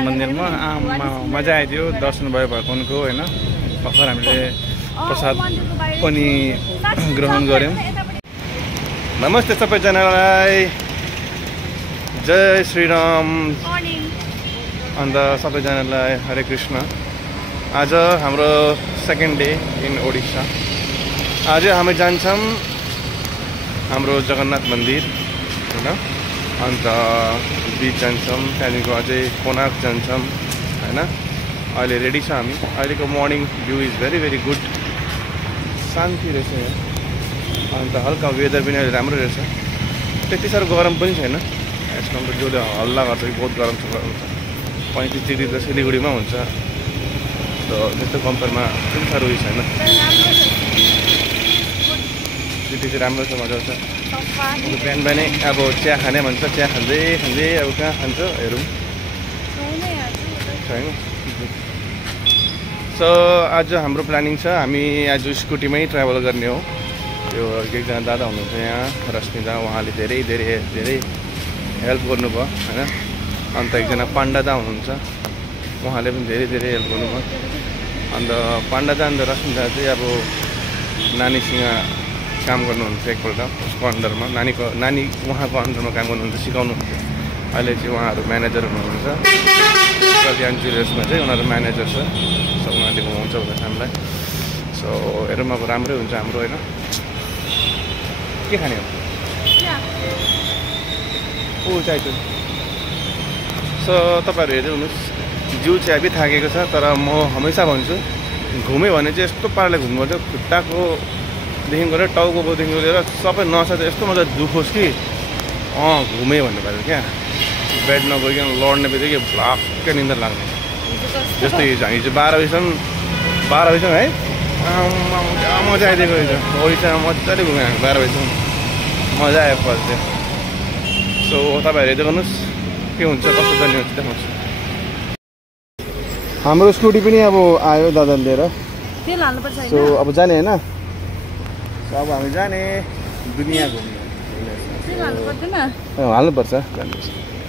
जगन्नाथ मन्दिरमा मजा आइदियो दर्शन भयो भगवानको हैन भर्खर हामीले प्रसाद पनि ग्रहण गर्यौं नमस्ते सबैजनालाई जय श्री राम अन्त सबैजनालाई हरे कृष्ण आज हाम्रो सेकेन्ड डे इन ओडिसा आज हामी जान्छौं हाम्रो जगन्नाथ मन्दिर हैन अन्त बीच जान्छौं त्यहाँदेखिको अझै कोणार्क जान्छौं हैन अहिले रेडी छ हामी अहिलेको morning view is very good शान्ति रहेछ यहाँ अन्त हल्का वेदर पनि अहिले राम्रो रहेछ त्यति साह्रो गरम पनि छैन एज कम्पेयर जसले हल्ला गर्छ कि बहुत गरम छ 35 डिग्री त सिलिगुडीमा हुन्छ त्यस्तो कम्पेयरमा पनि साह्रो उयो छैन सिटी चाहिँ राम्रो छ मजा आउँछ बिहान बिहानै अब चिया खाने भन्छ चिया खाँदै अब कहाँ खान्छ हेरौँ छैन सो आज हाम्रो प्लानिङ छ हामी आज स्कुटीमै ट्राभल गर्ने हो यो एकजना दादा हुनुहुन्छ यहाँ रश्मिदा उहाँले धेरै हेल्प गर्नुभयो हैन अन्त एकजना पाण्डा दा हुनुहुन्छ उहाँले पनि धेरै हेल्प गर्नुभयो अन्त पाण्डा दा अन्त रश्मिदा चाहिँ अब नानीसँग काम गर्नुहुन्छ एकपल्ट उसको अन्डरमा नानी उहाँको अन्डरमा काम गर्नुहुन्छ सिकाउनुहुन्छ अहिले चाहिँ उहाँहरू म्यानेजर हुनुहुन्छ कल्याण ज्वेलर्समा चाहिँ उनीहरू म्यानेजर छ सो उनीहरूले घुमाउँछ होला हामीलाई सो हेरौँ अब राम्रै हुन्छ हाम्रो होइन के खाने हो ऊ चाहिन्छ सो तपाईँहरू हेर्दै हुनुहोस् जिउ चाहिँ हेभी थाकेको छ तर म हमेसा भन्छु घुम्यो भने चाहिँ यस्तो पाराले घुम्नुपर्छ खुट्टाकोदेखिको लिएर टाउकोदेखिको लिएर सबै नसा चाहिँ यस्तो मजा दुखोस् कि घुमेँ भन्नुपर्छ क्या बेड नगइकन लड्ने बित्तिकै भ्लक्कै निन्द्रा लाग्ने जस्तै हिजो 12 बजीसम्म है मजा आइदिएको रहेछ ओडिसामा मजाले घुमेँ हामी 12 बजीसम्म मजा आयो पछि चाहिँ सो तपाईँहरू हेर्दै गर्नुहोस् के हुन्छ कस्तो जाने हुन्छ देखाउँछु हाम्रो स्कुटी पनि अब आयो दादाले लिएर सो अब जाने होइन अब हामी जाने दुनियाँ घुम्नु हाल्नुपर्छ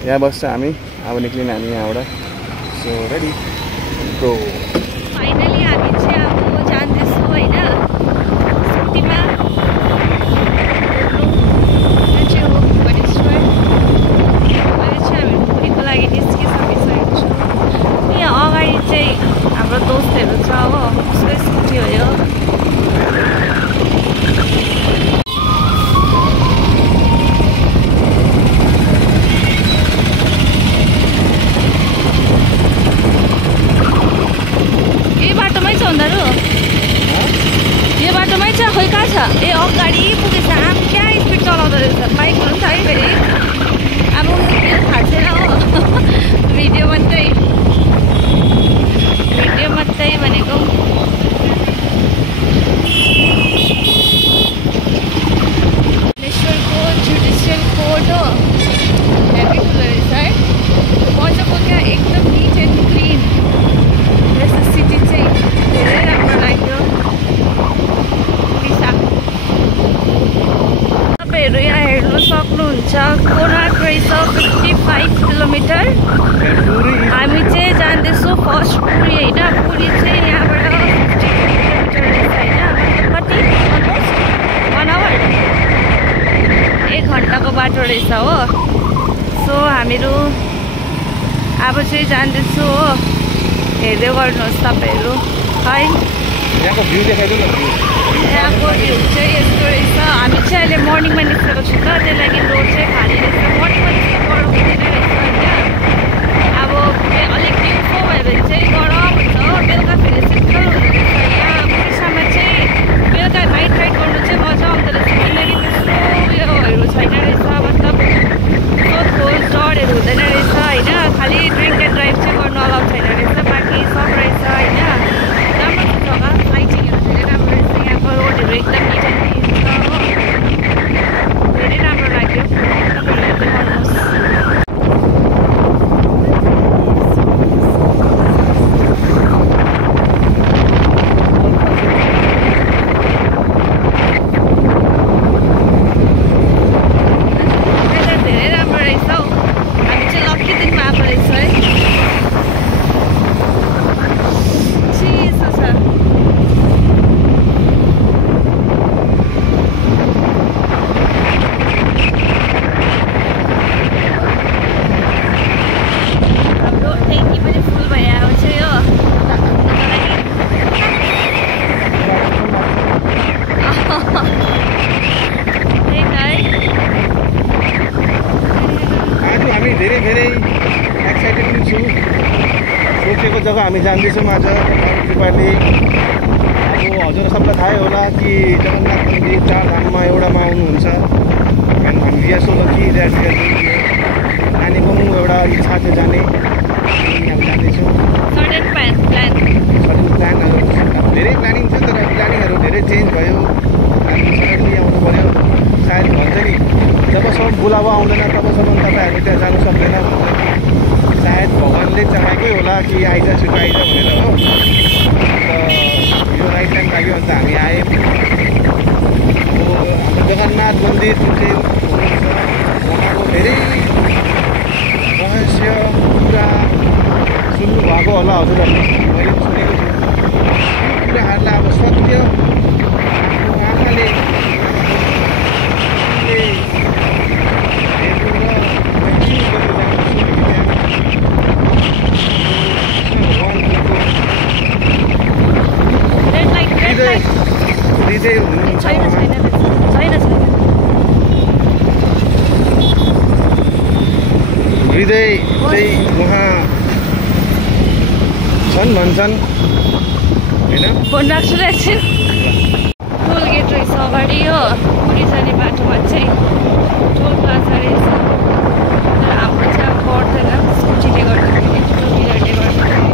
यहाँ बस्छ हामी अब निक्लिने हामी यहाँबाट सो रेडी गो फाइनली हामी चाहिँ अब जाँदैछौँ होइन स्कुटीमा चाहिँ हो भुवनेश्वर अहिले चाहिँ हामी पुरीको लागि निस्किसकेको छौँ यहाँ अगाडि चाहिँ हाम्रो दोस्तहरू छ हो उसकै स्कुटी हो यो यो बाटोमै छ खोइ कहाँ छ ए अगाडि पुगेछ आम क्या स्पिड चलाउँदो रहेछ बाइकहरू पनि छ है फेरि अब उनीहरू थाहा छैन हो भिडियो मात्रै भनेको भुवनेश्वरको जुडिसियल कोर्ट हो हेभी ठुलो रहेछ है मजाको क्या एकदम निट एन्ड क्लिन रहेछ सिटी चाहिँ धेरै राम्रो लाग्यो तपाईँहरू यहाँ हेर्नु सक्नुहुन्छ कोणार्क रहेछ 55 किलोमिटर हामी चाहिँ जाँदैछौँ फर्स्ट पुरी होइन पुरी चाहिँ यहाँबाट 50 किलोमिटर रहेछ होइन कति अलमोस्ट 1 आवर 1 घन्टाको बाटो रहेछ हो सो हामीहरू अब चाहिँ जाँदैछु हो हेर्दै गर्नुहोस् तपाईँहरू है यहाँको भ्यू देखाइदिनु न यहाँको भ्यू चाहिँ यस्तो रहेछ हामी चाहिँ अहिले मर्निङमा निस्केको छु त त्यही लागि रोड चाहिँ खाली रहेछ मर्निङमा निस्केको गरम हुँदैन रहेछ होइन अब अलिक दिउँसो भयो भने चाहिँ गरम हुन्छ हो बेलुका फेरि शीतल हुँदो रहेछ यहाँ उडिसामा चाहिँ बेलुका नाइट राइड गर्नु चाहिँ मजा आउँदो रहेछ किनकि त्यस्तो उयोहरू छैन रहेछ मतलब सोधखोज डरहरू हुँदैन रहेछ होइन खालि ड्रिङ्क एन्ड ड्राइभ चाहिँ गर्नु अलाउ छैन रहेछ बाँकी सब रहेछ होइन राम्रो छ जग्गा लाइटिङहरू धेरै राम्रो रहेछ यहाँको रोडहरू एकदम निट एन्ड क्लिन छ हो धेरै राम्रो लाग्यो तपाईँहरू हेर्दै गर्नुहोस् हामी जाँदैछौँ आज नेपाली। अब हजुर सबलाई थाहै होला कि जगन्नाथ मन्दिर 4 धाममा एउटामा आउनुहुन्छ। हामी यहाँ 16 कि नानीको एउटा इच्छा थियो जाने, हामी जाँदैछौँ। सडन प्लानहरू धेरै प्लानिङ थियो, तर प्लानिङहरू धेरै चेन्ज भयो। हामी सडनली आउनु पऱ्यो। सायद भन्छ नि जबसम्म बुलावा आउँदैन तबसम्म तपाईँहरू त्यहाँ जानु सक्दैन। सायद भगवान्ले चाहेकै होला कि आइज छिटो आइज भनेर हो। अन्त यो राइट टाइम लाग्यो, अन्त हामी आयौँ। अब हाम्रो जगन्नाथ मन्दिर जुन चाहिँ हुनुहुन्छ उहाँको धेरै रहस्य कुरा सुन्नुभएको होला हजुरहरूले, मैले सुनेको छु। यो कुराहरूलाई अब सत्य आफ्नो आँखाले हृदय हुनुहुन्छ। हृदय चाहिँ उहाँ छन् भन्छन् होइन। फोन राख्छु र एकछिन। टोल गेट रहेछ अगाडि हो, पुरी जाने बाटोमा चाहिँ टोल प्लाजा रहेछ। तर हाम्रो चाहिँ अब पर्दैन, स्कुटीले गर्दाखेरि टु व्हिलरले गर्दाखेरि।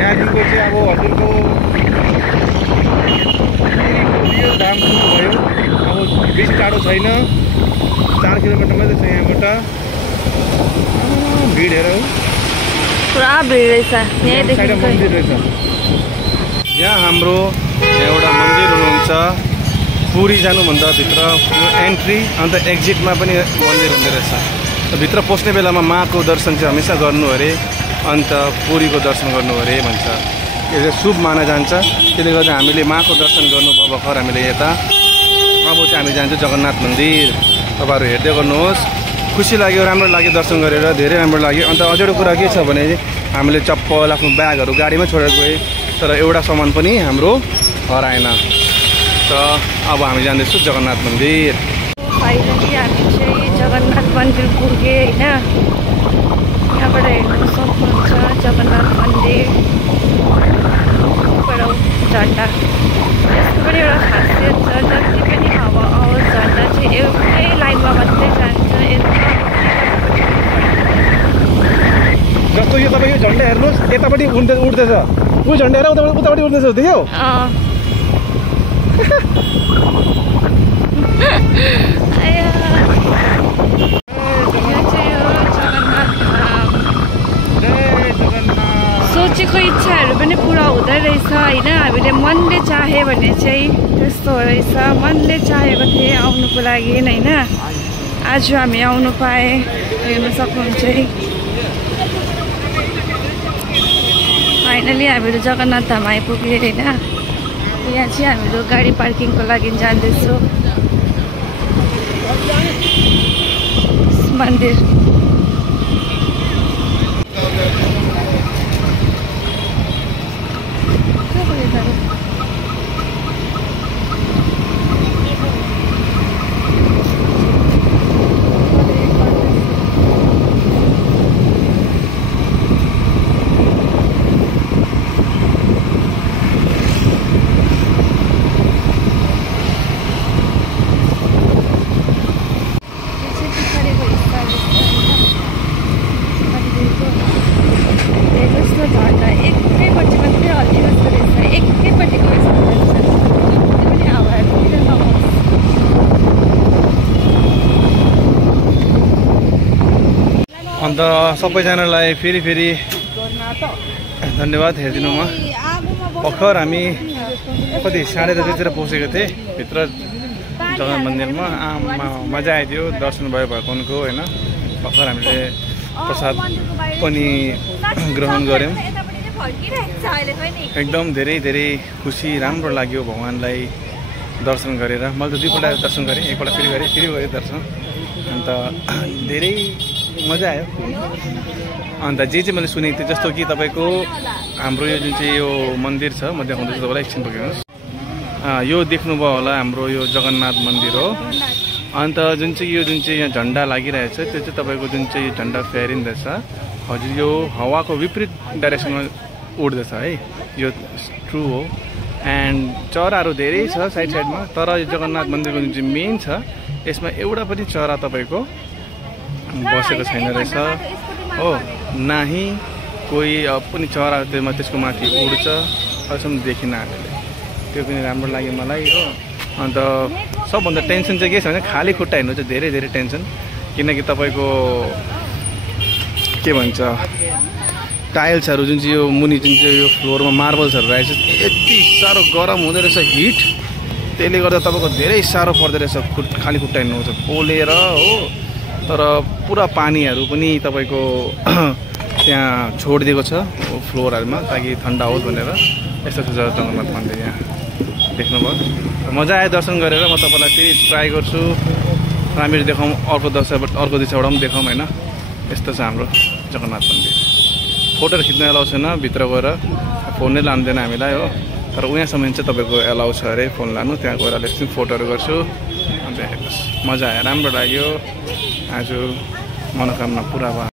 त्यहाँदेखिको चाहिँ अब हजुरको रियल धाम सुन्नुभयो। अब बेसी टाढो छैन, 4 किलोमिटर मात्रै छ यहाँबाट। भिड हेर, पुरा भिड रहेछ। यहाँ मन्दिर रहेछ। यहाँ हाम्रो एउटा मन्दिर हुनुहुन्छ। पुरी जानुभन्दा भित्र यो एन्ट्री अन्त एक्जिटमा पनि मन्दिर हुँदो रहेछ। भित्र पस्ने बेलामा माको दर्शन चाहिँ हमेसा गर्नु अरे, अन्त पुरीको दर्शन गर्नु अरे भन्छ। यो चाहिँ शुभ माना जान्छ। त्यसले गर्दा हामीले माको दर्शन गर्नुभयो भर्खर हामीले यता। अब चाहिँ हामी जान्छौँ जगन्नाथ मन्दिर। तपाईँहरू हेर्दै गर्नुहोस्। खुसी लाग्यो, राम्रो लाग्यो दर्शन गरेर, धेरै राम्रो लाग्यो। अन्त अझ एउटा कुरा के छ भने हामीले चप्पल आफ्नो ब्यागहरू गाडीमै छोडेर गएँ, तर एउटा सामान पनि हाम्रो हराएन। त अब हामी जाँदैछौँ जगन्नाथ मन्दिर। फाइनली हामी चाहिँ जगन्नाथ मन्दिर पुगे होइन। यहाँबाट हेर्नु सक्नुहुन्छ जगन्नाथ मन्दिर, झन्डा। यसको पनि एउटा खासियत छ, जति पनि हावा आओस् झन्डा चाहिँ एउटै लाइनमा मात्रै जान्छ। जस्तो यो तपाईँ यो झन्डा हेर्नुहोस्, यतापट्टि उड्दैछ, उयो झन्डा हेर उतापट्टि उड्दैछ, देख्यौ? सोचेको इच्छाहरू पनि पुरा हुँदो रहेछ होइन। हामीले मनले चाहे भने चाहिँ त्यस्तो रहेछ। मनले चाहेको थिएँ आउनुको लागि होइन। आज हामी आउनु पाएँ, हेर्नु सक्नुहुन्छ है। फाइनली हामीहरू जगन्नाथ धाम आइपुग्यो होइन। यहाँ चाहिँ हामीहरू गाडी पार्किङको लागि जाँदैछौँ मन्दिर। अन्त सबैजनालाई फेरि धन्यवाद हेरिदिनुमा। भर्खर हामी कति 10:30तिर पहुँचेको थिएँ भित्र जगन्नाथ मन्दिरमा। मजा आइदियो, दर्शन भयो भगवानको होइन। भर्खर हामीले प्रसाद पनि ग्रहण गऱ्यौँ। एकदम धेरै खुसी, राम्रो लाग्यो भगवानलाई दर्शन गरेर। मैले त 2 पल्ट दर्शन गरेँ, एकपल्ट फेरि गरेँ दर्शन। अन्त धेरै मजा आयो। अन्त जे चाहिँ मैले सुनेको थिएँ जस्तो कि तपाईँको हाम्रो यो जुन चाहिँ यो मन्दिर छ, म देखाउँदैछु तपाईँलाई, एकछिन पर्खिनुहोस्। यो देख्नुभयो होला हाम्रो यो जगन्नाथ मन्दिर हो। अन्त जुन चाहिँ यहाँ झन्डा लागिरहेछ त्यो चाहिँ तपाईँको जुन चाहिँ यो झन्डा फहरिँदैछ हजुर, यो हावाको विपरीत डाइरेक्सनमा उड्दैछ है। यो ट्रु हो। एन्ड चराहरू धेरै छ साइडमा, तर यो जगन्नाथ मन्दिरको जुन चाहिँ मेन छ यसमा एउटा पनि चरा तपाईँको बसेको छैन रहेछ हो। नाही कोही पनि चरा त्यसको माथि उड्छ अहिलेसम्म देखिन हामीले। त्यो पनि राम्रो लाग्यो मलाई हो। अन्त सबभन्दा टेन्सन चाहिँ के छ भने खाली खुट्टा हिँड्नु चाहिँ धेरै टेन्सन। किनकि तपाईँको के भन्छ टाइल्सहरू जुन चाहिँ यो मुनि जुन चाहिँ यो फ्लोरमा मार्बल्सहरू रहेछ यति साह्रो गरम हुँदो रहेछ, हिट। त्यसले गर्दा तपाईँको धेरै साह्रो पर्दो रहेछ खाली खुट्टा हिँड्नु छ पोलेर हो। तर पुरा पानीहरू पनि तपाईँको त्यहाँ छोडिदिएको छ फ्लोरहरूमा ताकि ठन्डा होस् भनेर। यस्तो छ जगन्नाथ मन्दिर यहाँ देख्नुभयो। मजा आयो दर्शन गरेर। म तपाईँलाई फेरि ट्राई गर्छु हामीहरू देखाउँ, अर्को दिशाबाट पनि देखाउँ होइन। यस्तो छ हाम्रो जगन्नाथ मन्दिर। फोटोहरू खिच्न एलाउ छैन, भित्र गएर फोन नै लाँदैन हामीलाई हो। तर उहाँसम्म चाहिँ तपाईँको एलाउ छ अरे फोन लानु। त्यहाँ गएर एकछिन फोटोहरू गर्छु। अन्त हेर्नुहोस् मजा आयो, राम्रो लाग्यो। आज मनोकामना पुरा भयो